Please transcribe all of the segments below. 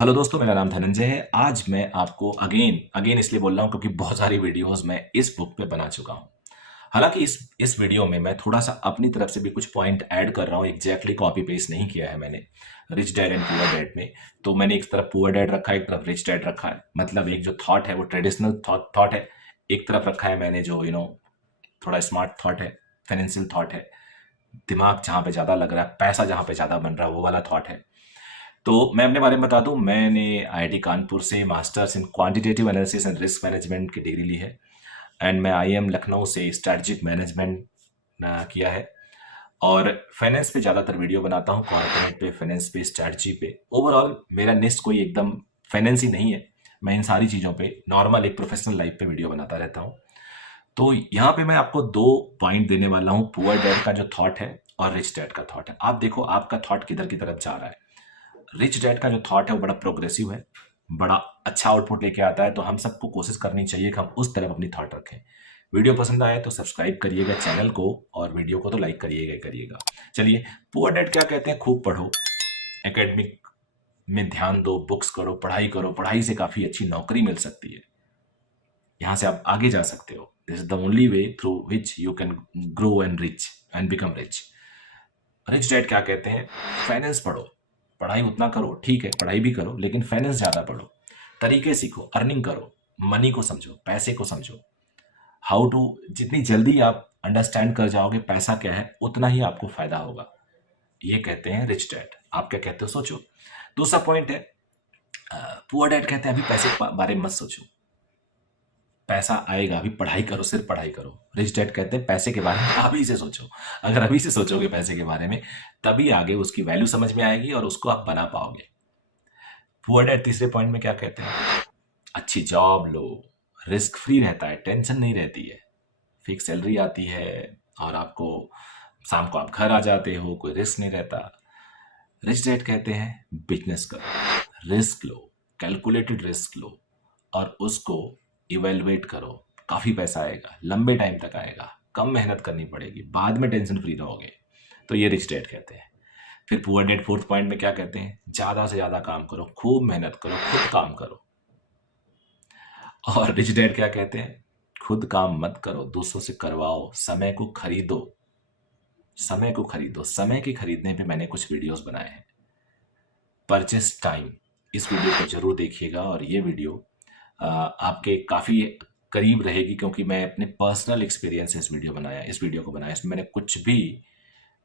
Hello दोस्तों, मेरा नाम धनंजय है। आज मैं आपको अगेन अगेन इसलिए बोल रहा हूँ क्योंकि बहुत सारी वीडियोस मैं इस बुक पे बना चुका हूँ। हालांकि इस वीडियो में मैं थोड़ा सा अपनी तरफ से भी कुछ पॉइंट ऐड कर रहा हूँ। एग्जैक्टली कॉपी पेस्ट नहीं किया है मैंने rich dad and poor dad में। तो मैंने एक तरफ पुअर डैड रखा है, एक तरफ रिच डैड रखा है। मतलब एक जो थॉट है वो ट्रेडिशनल थॉट है, एक तरफ रखा है मैंने जो थोड़ा स्मार्ट थॉट है, फाइनेंशियल थॉट है। दिमाग जहाँ पे ज़्यादा लग रहा है, पैसा जहाँ पे ज़्यादा बन रहा है, वो वाला थॉट है। तो मैं अपने बारे में बता दूं, मैंने आईआईटी कानपुर से masters in quantitative analysis and risk management की डिग्री ली है। एंड मैं आईएम लखनऊ से स्ट्रेटजिक मैनेजमेंट किया है। और फाइनेंस पे ज़्यादातर वीडियो बनाता हूँ, कॉर्पोरेट पे, फाइनेंस पे, स्ट्रेटजी पे। ओवरऑल मेरा निस्ट कोई एकदम फाइनेंस ही नहीं है। मैं इन सारी चीज़ों पे नॉर्मल एक प्रोफेशनल लाइफ पे वीडियो बनाता रहता हूँ। तो यहाँ पे मैं आपको दो पॉइंट देने वाला हूँ, पुअर डैड का जो थॉट है और रिच डैड का थॉट है। आप देखो आपका थॉट किधर की तरफ जा रहा है। रिच डैड का जो थॉट है वो बड़ा प्रोग्रेसिव है, बड़ा अच्छा आउटपुट लेके आता है। तो हम सबको कोशिश करनी चाहिए कि हम उस तरफ अपनी थॉट रखें। वीडियो पसंद आए तो सब्सक्राइब करिएगा चैनल को, और वीडियो को तो लाइक करिएगा करिएगा। चलिए, पुअर डैड क्या कहते हैं? खूब पढ़ो, एकेडमिक में ध्यान दो, बुक्स करो, पढ़ाई करो। पढ़ाई से काफ़ी अच्छी नौकरी मिल सकती है, यहाँ से आप आगे जा सकते हो। This is the only way through which you can grow and rich and become rich. Rich dad क्या कहते हैं? फाइनेंस पढ़ो, पढ़ाई उतना करो, ठीक है पढ़ाई भी करो, लेकिन फाइनेंस ज़्यादा पढ़ो। तरीके सीखो, अर्निंग करो, मनी को समझो, पैसे को समझो। हाउ टू, जितनी जल्दी आप अंडरस्टैंड कर जाओगे पैसा क्या है, उतना ही आपको फायदा होगा। ये कहते हैं रिच डैड। आप क्या कहते हो? सोचो। दूसरा पॉइंट है, पुअर डैड कहते हैं अभी पैसे के बारे में मत सोचो, पैसा आएगा, अभी पढ़ाई करो, सिर्फ पढ़ाई करो। रिच डैड कहते हैं पैसे के बारे में अभी से सोचो। अगर अभी से सोचोगे पैसे के बारे में, तभी आगे उसकी वैल्यू समझ में आएगी और उसको आप बना पाओगे। पुअर डैड तीसरे पॉइंट में क्या कहते हैं? अच्छी जॉब लो, रिस्क फ्री रहता है, टेंशन नहीं रहती है, फिक्स सैलरी आती है, और आपको शाम को आप घर आ जाते हो, कोई रिस्क नहीं रहता। रिच डैड कहते हैं बिजनेस करो, रिस्क लो, कैलकुलेटेड रिस्क लो, और उसको इवेलुएट करो। काफ़ी पैसा आएगा, लंबे टाइम तक आएगा, कम मेहनत करनी पड़ेगी, बाद में टेंशन फ्री रहोगे। तो ये रिच डैड कहते हैं। फिर पुअर डैड फोर्थ पॉइंट में क्या कहते हैं? ज़्यादा से ज़्यादा काम करो, खूब मेहनत करो, खुद काम करो। और रिच डैड क्या कहते हैं? खुद काम मत करो, दूसरों से करवाओ, समय को खरीदो। समय को खरीदो। समय के खरीदने पे मैंने कुछ वीडियोस बनाए हैं। परचेस टाइम, इस वीडियो को जरूर देखिएगा। और ये वीडियो आपके काफ़ी करीब रहेगी, क्योंकि मैं अपने पर्सनल एक्सपीरियंस से इस वीडियो को बनाया। इसमें मैंने कुछ भी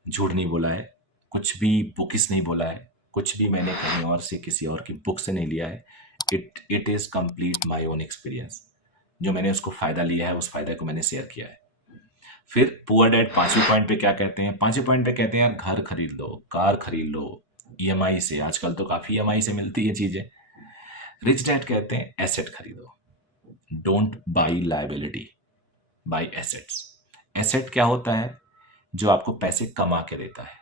झूठ नहीं बोला है, कुछ भी बुकिस नहीं बोला है, कुछ भी मैंने कहीं और से, किसी और की बुक से नहीं लिया है। It is complete my own experience. जो मैंने उसको फ़ायदा लिया है, उस फ़ायदे को मैंने शेयर किया है। फिर पुअर डैड पांचवें पॉइंट पे क्या कहते हैं? पांचवें पॉइंट पे कहते हैं यार घर खरीद लो, कार खरीद लो, ईएमआई से। आजकल तो काफ़ी ईएमआई से मिलती है चीज़ें। रिच डैड कहते हैं एसेट खरीदो, don't buy liability, by assets. Asset क्या होता है? जो आपको पैसे कमा के देता है।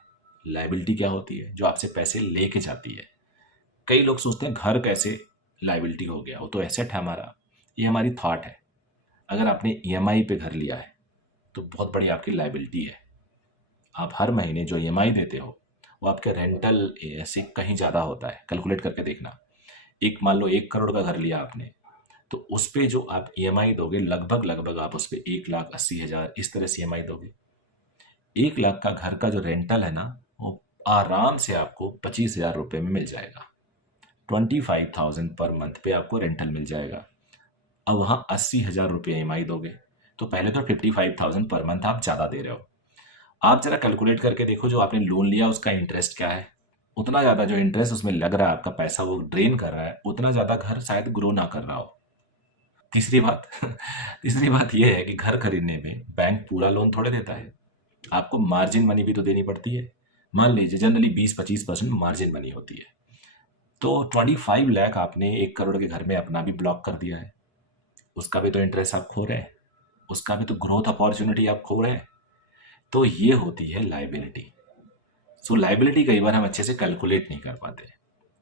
लाइबिलिटी क्या होती है? जो आपसे पैसे लेके जाती है। कई लोग सोचते हैं घर कैसे लाइबिलिटी हो गया, वो तो एसेट है हमारा। ये हमारी थॉट है। अगर आपने ईएमआई पे घर लिया है तो बहुत बड़ी आपकी लाइबिलिटी है। आप हर महीने जो ईएमआई देते हो वो आपके रेंटल से कहीं ज़्यादा होता है। कैलकुलेट करके देखना। एक, मान लो 1 करोड़ का घर लिया आपने, तो उस पे जो आप ईएमआई दोगे, लगभग लगभग आप उस पे 1,80,000 इस तरह से ईएमआई दोगे। 1 लाख का घर का जो रेंटल है ना, वो आराम से आपको 25,000 रुपये में मिल जाएगा। 25,000 पर मंथ पे आपको रेंटल मिल जाएगा। अब वहाँ 80,000 रुपये ईएमआई दोगे, तो पहले तो 55,000 पर मंथ आप ज़्यादा दे रहे हो। आप जरा कैलकुलेट करके देखो, जो आपने लोन लिया उसका इंटरेस्ट क्या है। उतना ज़्यादा जो इंटरेस्ट उसमें लग रहा है, आपका पैसा वो ड्रेन कर रहा है, उतना ज़्यादा घर शायद ग्रो ना कर रहा हो। तीसरी बात तीसरी बात यह है कि घर खरीदने में बैंक पूरा लोन थोड़े देता है, आपको मार्जिन मनी भी तो देनी पड़ती है। मान लीजिए जनरली 20-25% मार्जिन मनी होती है। तो 25 लाख आपने 1 करोड़ के घर में अपना भी ब्लॉक कर दिया है, उसका भी तो इंटरेस्ट आप खो रहे हैं, उसका भी तो ग्रोथ अपॉर्चुनिटी आप खो रहे हैं। तो ये होती है लाइबिलिटी। सो लाइबिलिटी कई बार हम अच्छे से कैलकुलेट नहीं कर पाते।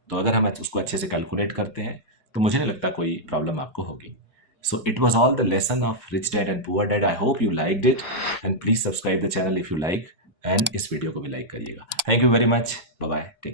तो अगर हम उसको अच्छे से कैलकुलेट करते हैं तो मुझे नहीं लगता कोई प्रॉब्लम आपको होगी। So it was all the lesson of rich dad and poor dad. I hope you liked it, and please subscribe the channel if you like, and इस वीडियो को भी लाइक करिएगा। Thank you very much. Bye bye, take